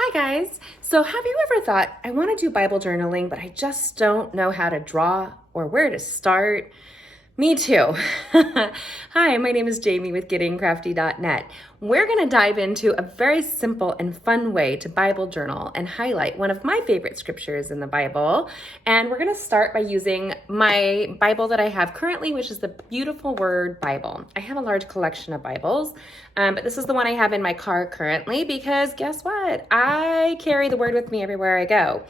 Hi guys! So have you ever thought, I want to do Bible journaling, but I just don't know how to draw or where to start? Me too. Hi, my name is Jamie with gettingcrafty.net. We're going to dive into a very simple and fun way to Bible journal and highlight one of my favorite scriptures in the Bible. And we're going to start by using my Bible that I have currently, which is the Beautiful Word Bible. I have a large collection of Bibles, but this is the one I have in my car currently because guess what? I carry the Word with me everywhere I go.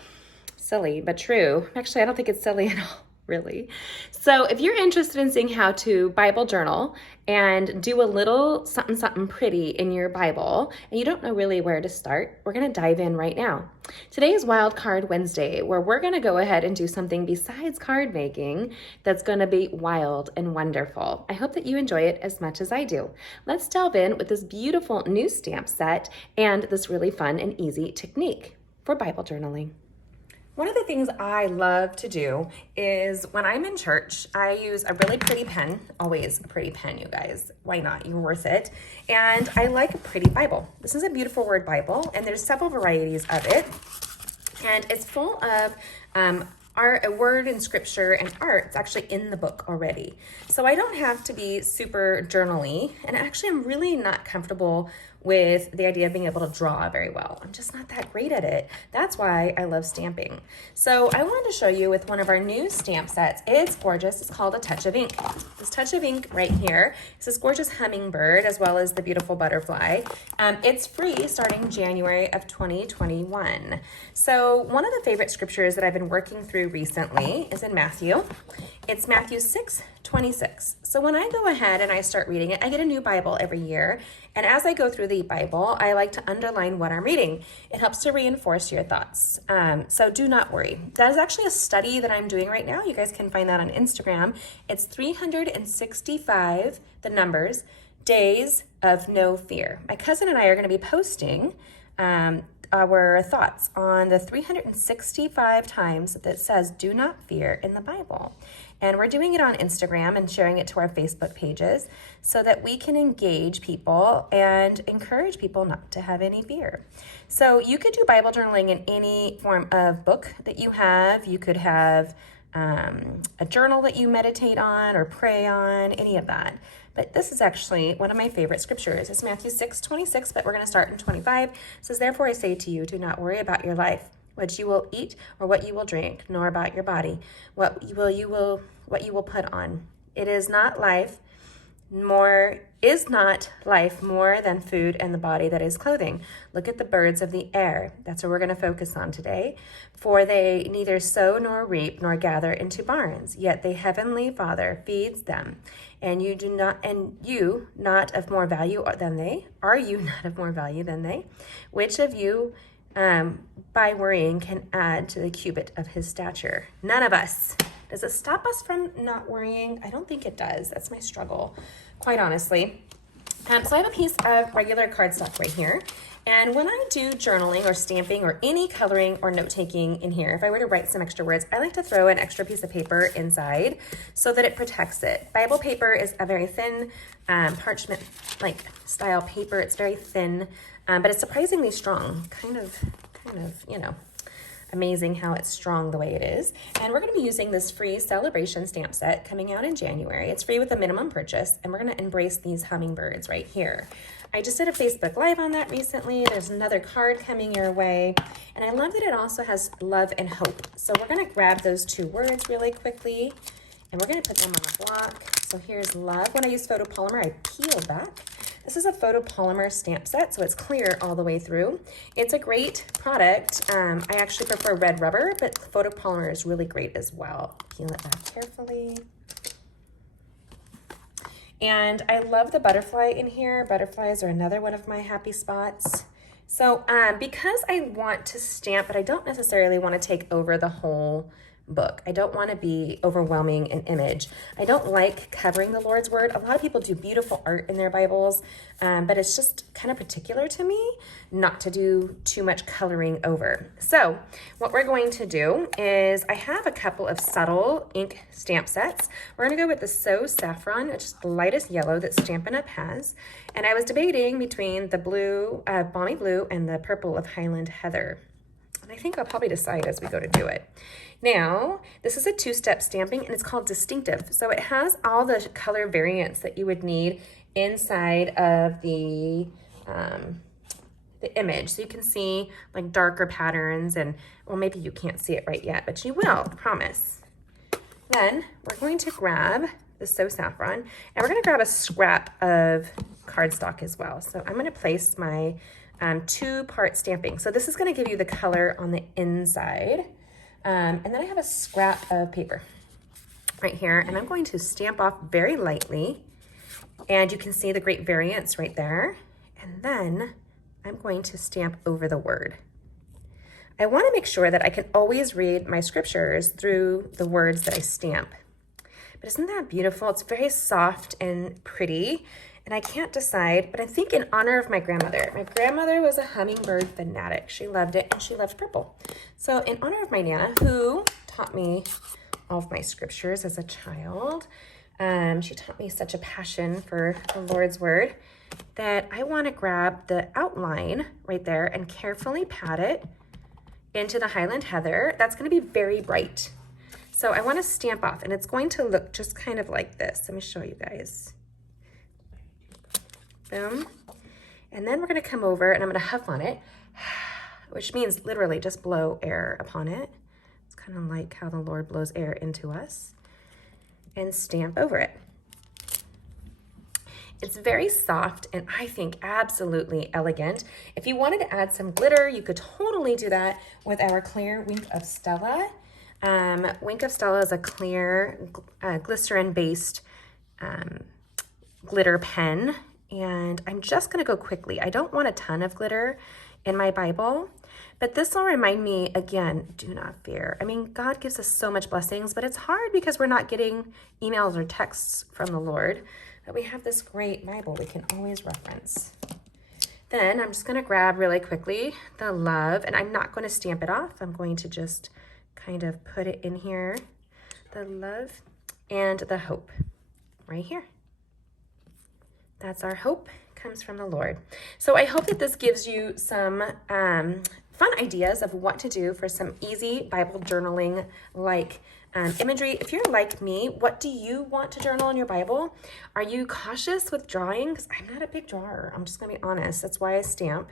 Silly, but true. Actually, I don't think it's silly at all. Really. So if you're interested in seeing how to Bible journal and do a little something pretty in your Bible, and you don't know really where to start, we're going to dive in right now. Today is Wild Card Wednesday, where we're going to go ahead and do something besides card making that's going to be wild and wonderful. I hope that you enjoy it as much as I do. Let's delve in with this beautiful new stamp set and this really fun and easy technique for Bible journaling. One of the things I love to do is when I'm in church, I use a really pretty pen, always a pretty pen, you guys. Why not? You're worth it. And I like a pretty Bible. This is a Beautiful Word Bible, and there's several varieties of it. And it's full of a word and scripture and art. It's actually in the book already. So I don't have to be super journaly. And actually, I'm really not comfortable with the idea of being able to draw very well. I'm just not that great at it. That's why I love stamping. So I wanted to show you with one of our new stamp sets. It's gorgeous. It's called A Touch of Ink. This touch of ink right here is this gorgeous hummingbird as well as the beautiful butterfly. It's free starting January of 2021. So one of the favorite scriptures that I've been working through recently is in Matthew. It's Matthew 6:26. So when I go ahead and I start reading it, I get a new Bible every year. And as I go through the Bible, I like to underline what I'm reading. It helps to reinforce your thoughts. So do not worry. That is actually a study that I'm doing right now. You guys can find that on Instagram. It's 365, the numbers, days of no fear. My cousin and I are going to be posting our thoughts on the 365 times that it says do not fear in the Bible. And we're doing it on Instagram and sharing it to our Facebook pages so that we can engage people and encourage people not to have any fear. So you could do Bible journaling in any form of book that you have. You could have a journal that you meditate on or pray on, any of that. But this is actually one of my favorite scriptures. It's Matthew 6:26, but we're going to start in 25. It says, "Therefore I say to you, do not worry about your life, what you will eat or what you will drink, nor about your body, what you will put on. It is not life more than food, and the body that is clothing. Look at the birds of the air." That's what we're going to focus on today. "For they neither sow nor reap nor gather into barns, yet the heavenly Father feeds them. And you not of more value than they? Are you not of more value than they? Which of you by worrying can add to the cubit of his stature?" None of us. Does it stop us from not worrying? I don't think it does. That's my struggle, quite honestly. So I have a piece of regular cardstock right here. And when I do journaling or stamping or any coloring or note-taking in here, if I were to write some extra words, I like to throw an extra piece of paper inside so that it protects it. Bible paper is a very thin parchment-like style paper. It's very thin, but it's surprisingly strong. Kind of, amazing how it's strong the way it is. And we're going to be using this free celebration stamp set coming out in January. It's free with a minimum purchase, and we're going to embrace these hummingbirds right here. I just did a Facebook Live on that recently. There's another card coming your way. And I love that it also has love and hope. So we're going to grab those two words really quickly, and we're going to put them on a block. So here's love. When I use photopolymer, I peel back. This is a photopolymer stamp set, so it's clear all the way through. It's a great product. I actually prefer red rubber, but photopolymer is really great as well. Peel it back carefully. And I love the butterfly in here. Butterflies are another one of my happy spots. So because I want to stamp, but I don't necessarily want to take over the whole book. I don't want to be overwhelming an image. I don't like covering the Lord's Word. A lot of people do beautiful art in their Bibles, but it's just kind of particular to me not to do too much coloring over. So what we're going to do is I have a couple of subtle ink stamp sets. We're going to go with the So Saffron, which is the lightest yellow that Stampin' Up! Has. And I was debating between the blue, Balmy Blue, and the purple of Highland Heather. And I think I'll probably decide as we go to do it. Now, this is a two-step stamping and it's called Distinctive. So it has all the color variants that you would need inside of the image. So you can see like darker patterns and, well, maybe you can't see it right yet, but you will, I promise. Then we're going to grab the So Saffron and we're going to grab a scrap of cardstock as well. So I'm going to place my two-part stamping. So this is going to give you the color on the inside. And then I have a scrap of paper right here, and I'm going to stamp off very lightly. And you can see the great variance right there. And then I'm going to stamp over the word. I want to make sure that I can always read my scriptures through the words that I stamp. But isn't that beautiful? It's very soft and pretty. And I can't decide, but I think in honor of my grandmother. My grandmother was a hummingbird fanatic. She loved it and she loved purple. So in honor of my Nana, who taught me all of my scriptures as a child, she taught me such a passion for the Lord's Word that I want to grab the outline right there and carefully pat it into the Highland Heather. That's going to be very bright. So I want to stamp off, and it's going to look just kind of like this. Let me show you guys. Boom. And then we're going to come over and I'm going to huff on it, which means literally just blow air upon it. It's kind of like how the Lord blows air into us, and stamp over it. It's very soft and I think absolutely elegant. If you wanted to add some glitter, you could totally do that with our clear Wink of Stella. Wink of Stella is a clear glycerin-based glitter pen. And I'm just going to go quickly. I don't want a ton of glitter in my Bible, but this will remind me again, do not fear. I mean, God gives us so much blessings, but it's hard because we're not getting emails or texts from the Lord, but we have this great Bible we can always reference. Then I'm just going to grab really quickly the love, and I'm not going to stamp it off. I'm going to just kind of put it in here. The love and the hope right here. That's our hope, comes from the Lord. So I hope that this gives you some fun ideas of what to do for some easy Bible journaling like imagery. If you're like me, what do you want to journal in your Bible? Are you cautious with drawing? Because I'm not a big drawer. I'm just going to be honest. That's why I stamp.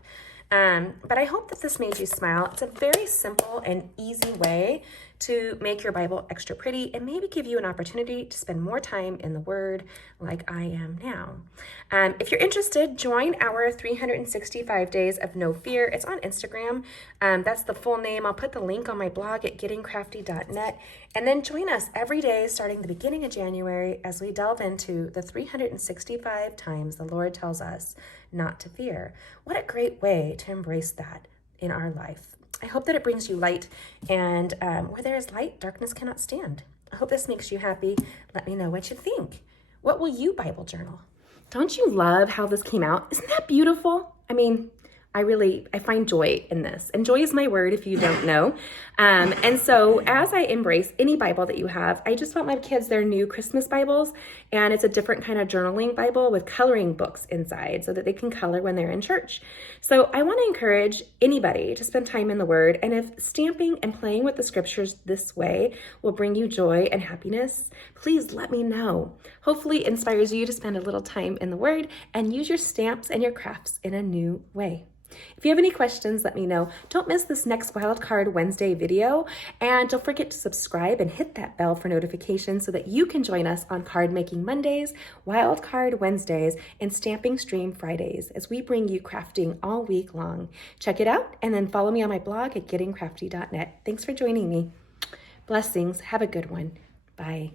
But I hope that this made you smile. It's a very simple and easy way to make your Bible extra pretty and maybe give you an opportunity to spend more time in the Word like I am now. If you're interested, join our 365 Days of No Fear. It's on Instagram. That's the full name. I'll put the link on my blog at gettingcrafty.net. And then join us every day starting the beginning of January as we delve into the 365 times the Lord tells us not to fear. What a great way to embrace that in our life. I hope that it brings you light, and where there is light, darkness cannot stand. I hope this makes you happy. Let me know what you think. What will you Bible journal? Don't you love how this came out? Isn't that beautiful? I mean, I find joy in this. And joy is my word if you don't know. And so as I embrace any Bible that you have, I just want my kids their new Christmas Bibles. And it's a different kind of journaling Bible with coloring books inside so that they can color when they're in church. So I want to encourage anybody to spend time in the Word. And if stamping and playing with the scriptures this way will bring you joy and happiness, please let me know. Hopefully it inspires you to spend a little time in the Word and use your stamps and your crafts in a new way. If you have any questions, let me know. Don't miss this next Wildcard Wednesday video, and don't forget to subscribe and hit that bell for notifications so that you can join us on Card Making Mondays, Wildcard Wednesdays, and Stamping Stream Fridays as we bring you crafting all week long. Check it out, and then follow me on my blog at gettingcrafty.net. Thanks for joining me. Blessings. Have a good one. Bye.